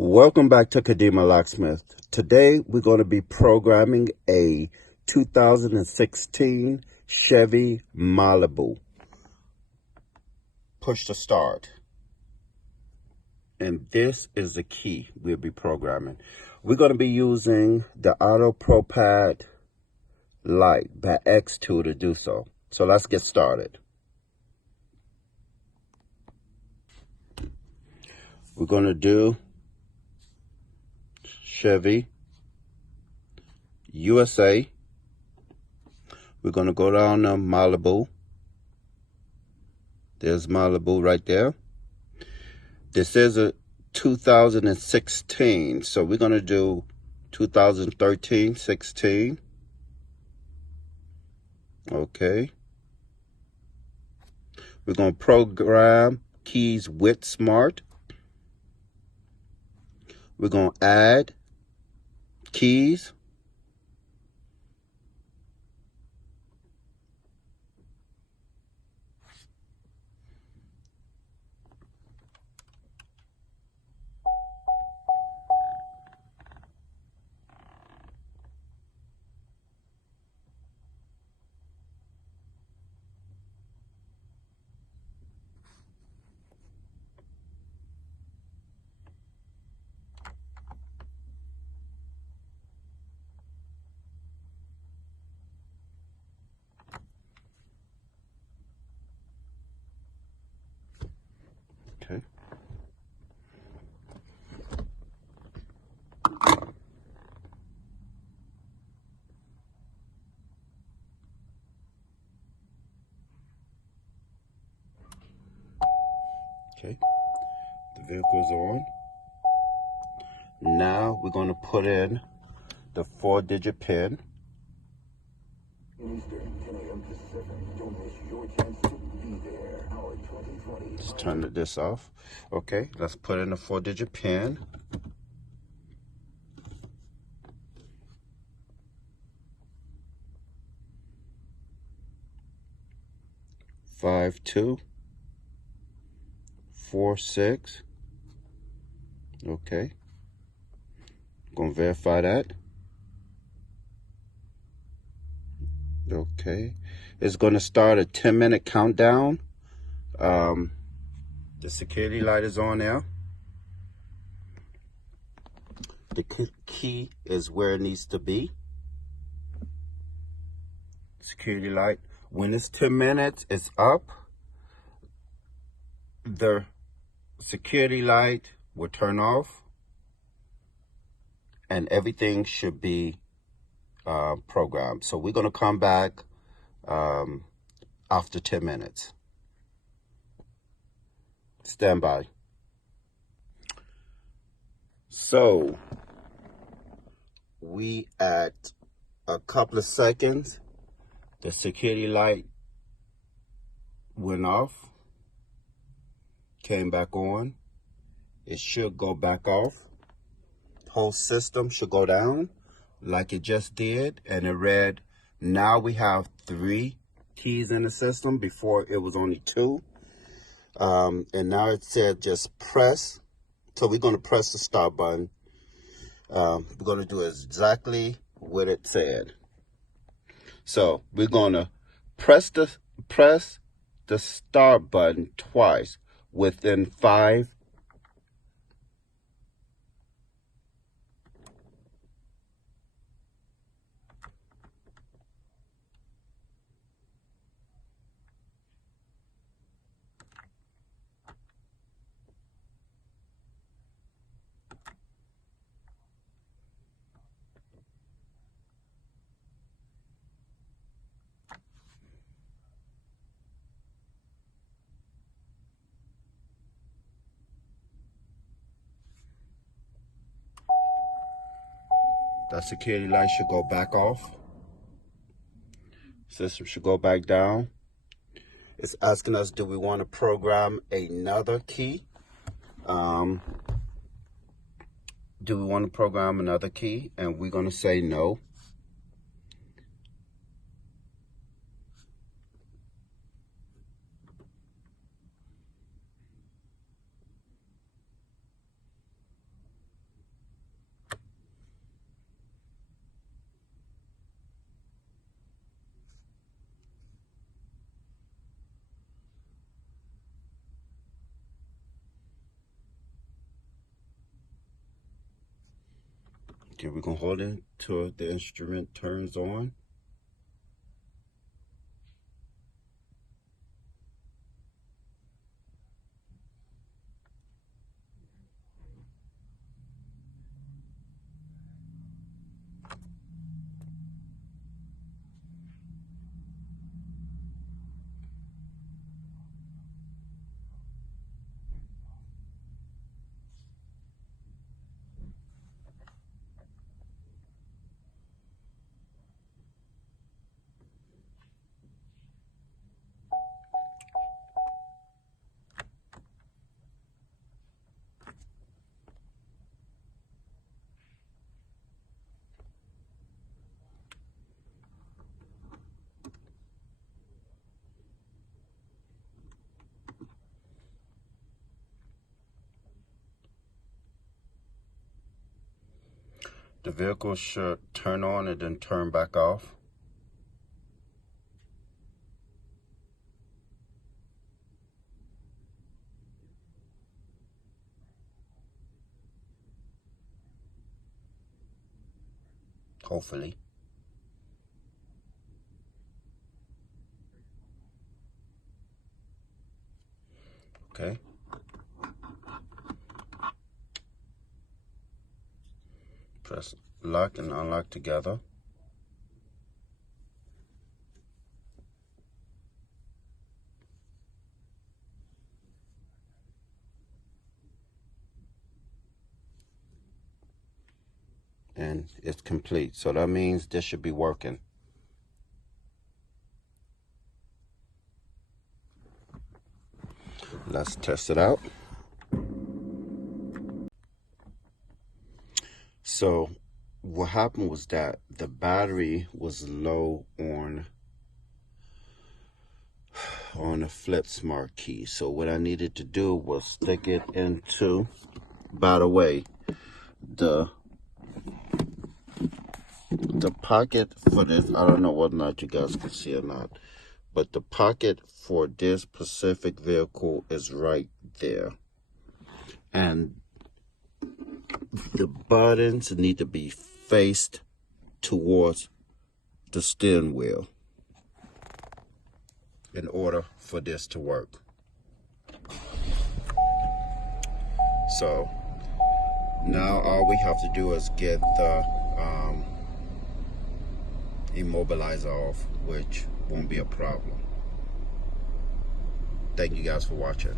Welcome back to Kadima Locksmith. Today we're going to be programming a 2016 Chevy Malibu. Push to start. And this is the key we'll be programming. We're going to be using the Auto ProPad Lite by Xtool to do so. So let's get started. We're going to do Chevy USA. We're going to go down to Malibu. There's Malibu right there. This is a 2016, so we're going to do 2013, 16. Okay. We're going to program keys with Smart. We're going to add keys. Okay. Okay. The vehicle's on. Now we're going to put in the 4-digit PIN. Let's turn this off. Okay, let's put in the 4-digit PIN. Five, 2, 4, 6. Okay. Gonna verify that. Okay. It's gonna start a 10-minute countdown. The security light is on now. The key is where it needs to be. Security light. When it's 10 minutes, it's up. The security light will turn off. And everything should be programmed. So we're going to come back after 10 minutes. Stand by. So we at a couple of seconds, the security light went off, came back on. It should go back off. Whole system should go down like it just did, and it read, now we have 3 keys in the system. Before it was only 2, and now it said just press. So we're going to press the start button. We're going to do exactly what it said. So we're going to press the start button twice within 5. That security light should go back off. System should go back down. It's asking us, do we want to program another key? Do we want to program another key? And we're going to say no. Okay, we're gonna hold it till the instrument turns on. The vehicle should turn on and then turn back off. Hopefully. Okay. Press lock and unlock together. And it's complete. So that means this should be working. Let's test it out. So what happened was that the battery was low on a flip smart key. So what I needed to do was stick it into, by the way, the pocket for this, I don't know whether or not you guys can see or not, but the pocket for this specific vehicle is right there. And the buttons need to be faced towards the steering wheel in order for this to work. So now all we have to do is get the immobilizer off, which won't be a problem. Thank you guys for watching.